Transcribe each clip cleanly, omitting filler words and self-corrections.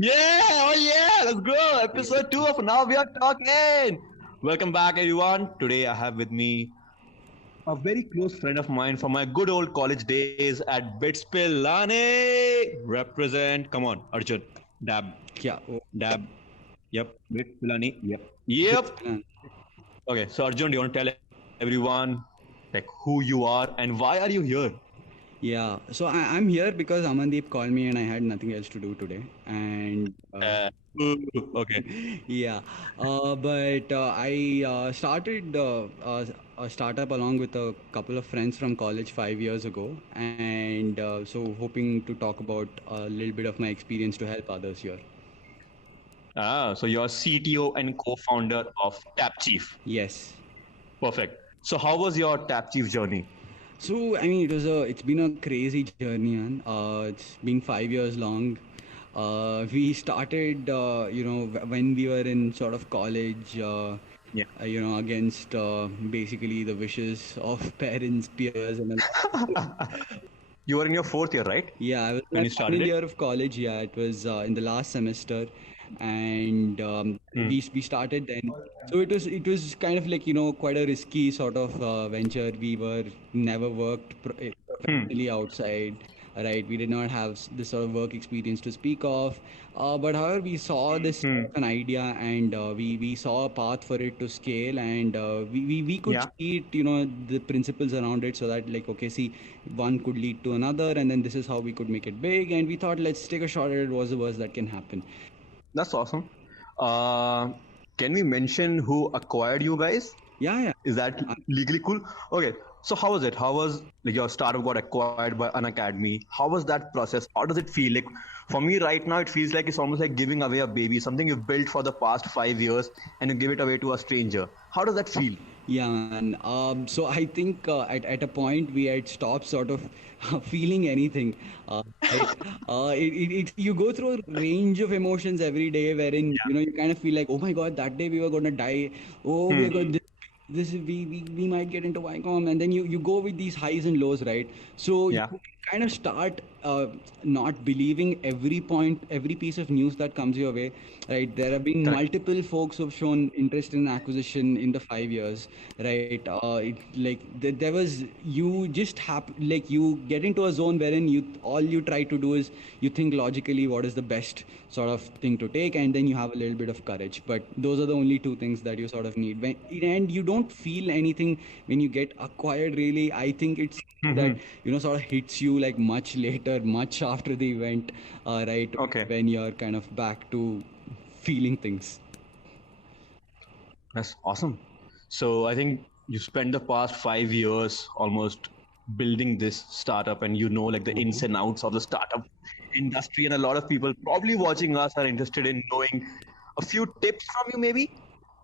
Yeah, oh yeah, let's go. Episode 2 of Now We Are Talking. Welcome back, everyone. Today I have with me a very close friend of mine from my good old college days at Bits Pilani. Represent. Come on, Arjun. Dab. Yeah. Dab. Yep. Bits Pilani. Yep. Yep. Okay, so Arjun, do you want to tell everyone like who you are and why are you here? Yeah. So I'm here because Amandeep called me and I had nothing else to do today. And Uh, okay. yeah. But I started a startup along with a couple of friends from college 5 years ago. And so hoping to talk about a little bit of my experience to help others here. So you're CTO and co-founder of TapChief. Yes. Perfect. So how was your TapChief journey? So I mean, it's been a crazy journey, man. It's been 5 years long. We started, when we were in sort of college, Yeah. against basically the wishes of parents, peers, and You were in your fourth year, right? yeah, I was in When my you started final it? year of college. Yeah, it was in the last semester, and we started then. So it was kind of like quite a risky sort of venture. We were never worked professionally outside. Right, we did not have this sort of work experience to speak of, but however, we saw this sort of an idea, and we saw a path for it to scale, and we could Yeah. see it, the principles around it, so that like okay, see, one could lead to another, and then this is how we could make it big, and we thought let's take a shot at it. What's the worst that can happen? That's awesome. Uh, can we mention who acquired you guys? Yeah, yeah. Is that legally cool? Okay. So how was it? How was like your startup got acquired by an academy? How was that process? How does it feel? Like for me right now, it feels like it's almost like giving away a baby, something you've built for the past 5 years, and you give it away to a stranger. How does that feel? Yeah, man. So I think at a point we had stopped sort of feeling anything. Right? You go through a range of emotions every day, wherein you kind of feel like, oh my god, that day we were gonna die. Oh my god, this is we might get into Viacom, and then you go with these highs and lows, right? So you Yeah. kind of start not believing every piece of news that comes your way, right? There have been Correct. multiple folks who've shown interest in acquisition in the 5 years, right? There was you just like you get into a zone wherein all you try to do is you think logically what is the best sort of thing to take, and then you have a little bit of courage. But those are the only two things that you sort of need. And you don't feel anything when you get acquired. Really, I think it's that sort of hits you like much later, much after the event, right? Okay. When you're kind of back to feeling things. That's awesome. So I think you spent the past 5 years almost building this startup, and you know like the ins and outs of the startup industry. And a lot of people probably watching us are interested in knowing a few tips from you, maybe.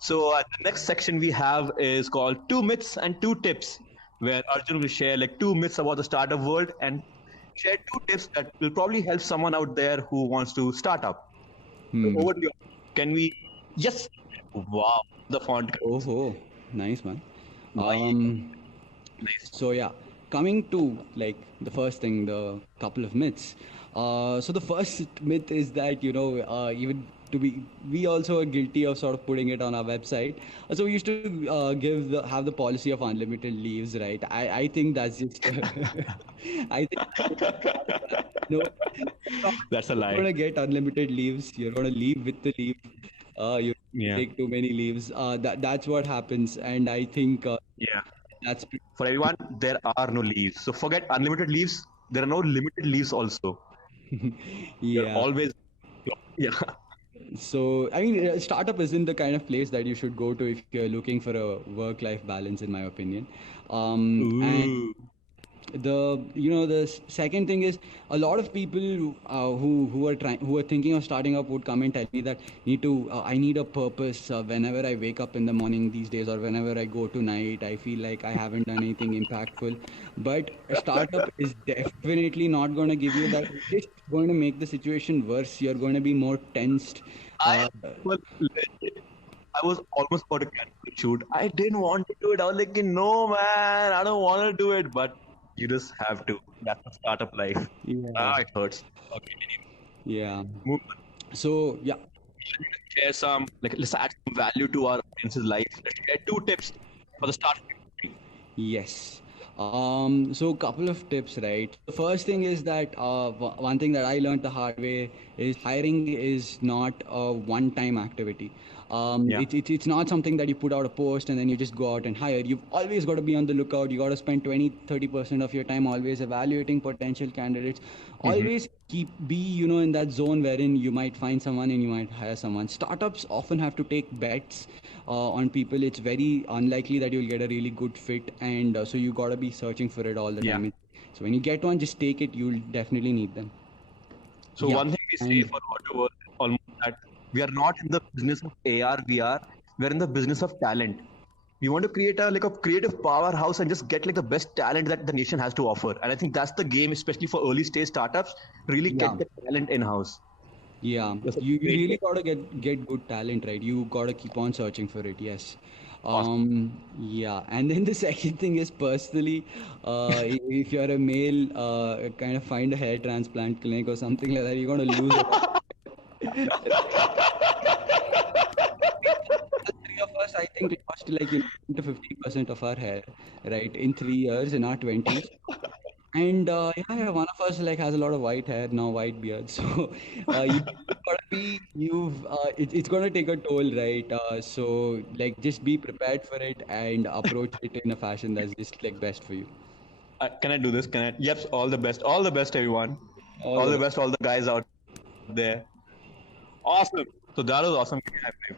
So the next section we have is called Two Myths and Two Tips, where Arjun will share like two myths about the startup world and share two tips that will probably help someone out there who wants to start up. So over to you. Can we? Yes. Wow. The font. Oh, nice, man. Nice. Um, Nice. so yeah, coming to like the first thing, the couple of myths. So the first myth is that even to be we also are guilty of sort of putting it on our website. So we used to have the policy of unlimited leaves, right? I think that's just I think no, That's a you're lie. gonna get unlimited leaves. You're gonna leave with the leave. You Yeah. take too many leaves. That's what happens, and I think Yeah. that's For everyone, there are no leaves. So forget unlimited leaves. There are no limited leaves also. You're yeah. always. Yeah. So I mean, startup isn't the kind of place that you should go to if you're looking for a work-life balance, in my opinion. And Ooh. the second thing is a lot of people who are thinking of starting up would come and tell me that I need a purpose whenever I wake up in the morning these days, or whenever I go to night. I feel like I haven't done anything impactful. But a startup is definitely not going to give you that. It's just going to make the situation worse. You're going to be more tensed. I uh, well, legit, I was almost about to cancel the shoot. I didn't want to do it. I was like, no, man, I don't want to do it. But you just have to. That's the startup life. yeah Ah, it hurts. Okay, yeah move on. So yeah. Share some, like, let's add some value to our audience's life. Let's share 2 tips for the start. Yes. So couple of tips, right? The first thing is that one thing that I learned the hard way is hiring is not a one-time activity. Yeah. It's not something that you put out a post and then you just go out and hire. You've always got to be on the lookout. You got to spend 20-30% of your time always evaluating potential candidates. Always be in that zone wherein you might find someone and you might hire someone. Startups often have to take bets on people. It's very unlikely that you'll get a really good fit, and so you got to be searching for it all the Yeah. time. So when you get one, just take it. You'll definitely need them. So Yeah. one thing we say for whatever, almost that we are not in the business of AR, VR. We're in the business of talent. We want to create a creative powerhouse and just get like the best talent that the nation has to offer. And I think that's the game, especially for early stage startups. Really Yeah. get the talent in house. Yeah, That's a you great really tip. gotta get good talent, right? You gotta keep on searching for it. Yes. Awesome. Yeah, and then the second thing is personally, if you're a male, kind of find a hair transplant clinic or something like that. You're gonna lose it. Three of us, I think, lost like 10 to 15% of our hair, right, in 3 years in our 20s. And yeah, one of us like has a lot of white hair now, white beard. So it's gonna take a toll, right? So like just be prepared for it and approach it in a fashion that's just like best for you. Can I do this? Can I? Yep. All the best. All the best, everyone. All the best, all the guys out there. Awesome. So that was awesome. High five.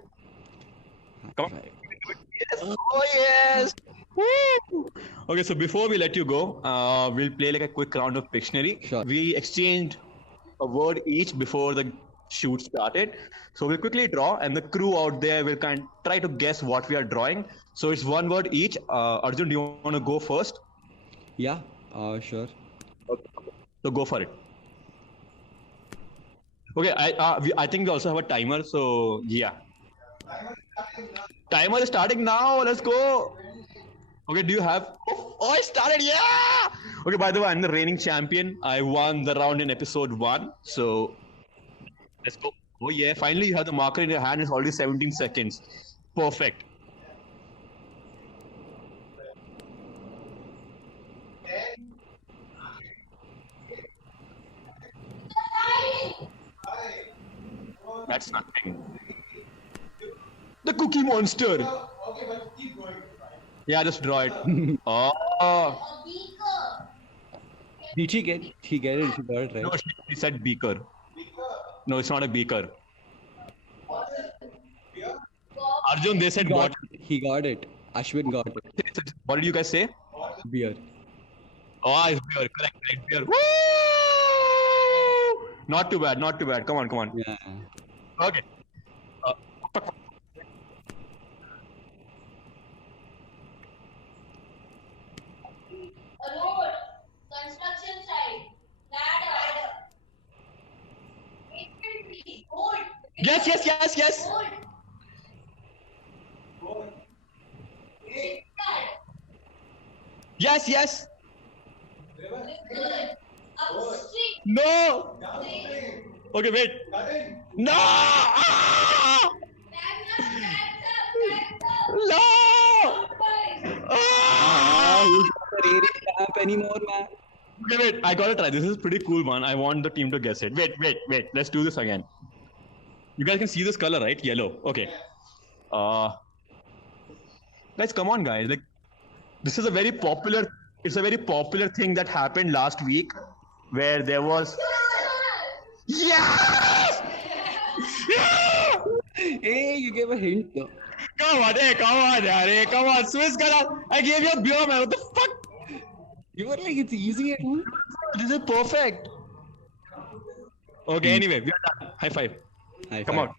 Come on. Yes. Oh yes. Woo! Okay, so before we let you go, we'll play like a quick round of Pictionary. Sure. We exchanged a word each before the shoot started. So we'll quickly draw, and the crew out there will try to guess what we are drawing. So it's one word each. Arjun, do you want to go first? Yeah, sure. So go for it. Okay, I think we also have a timer. So yeah. Timer is starting now. Let's go. Okay, do you have? Oh, I started. Yeah. Okay, by the way, I'm the reigning champion. I won the round in episode 1. So let's go. Oh yeah, finally you have the marker in your hand. It's already 17 seconds. Perfect. That's nothing. The Cookie Monster. Yeah, just draw it. Oh. Did she get it? She got it right. No, she said beaker. No, it's not a beaker. Arjun, they said water. He got it. Ashwin got it. What did you guys say? Beer. Oh, it's beer. Correct, beer. Woo! Not too bad, not too bad. Come on. Yeah. Okay. A road, construction site, ladder, infantry, gold. Yes. Gold. Shipyard, Yes. liquid, upstream, No. Okay, wait. No. Ah! No. Ah! He's not a reading camp anymore, man. Okay, wait. I gotta try. This is pretty cool, man. I want the team to guess it. Wait. Let's do this again. You guys can see this color, right? Yellow. Okay. Guys, come on, guys. Like, this is a very popular. It's a very popular thing that happened last week, where there was. Yes! Yeah! Hey, you gave a hint though. Come on, Swiss color. I gave you a beer, man. What the fuck? You were like, it's easy at home. This is perfect. Okay, anyway, we are done. High five. High Come five. on.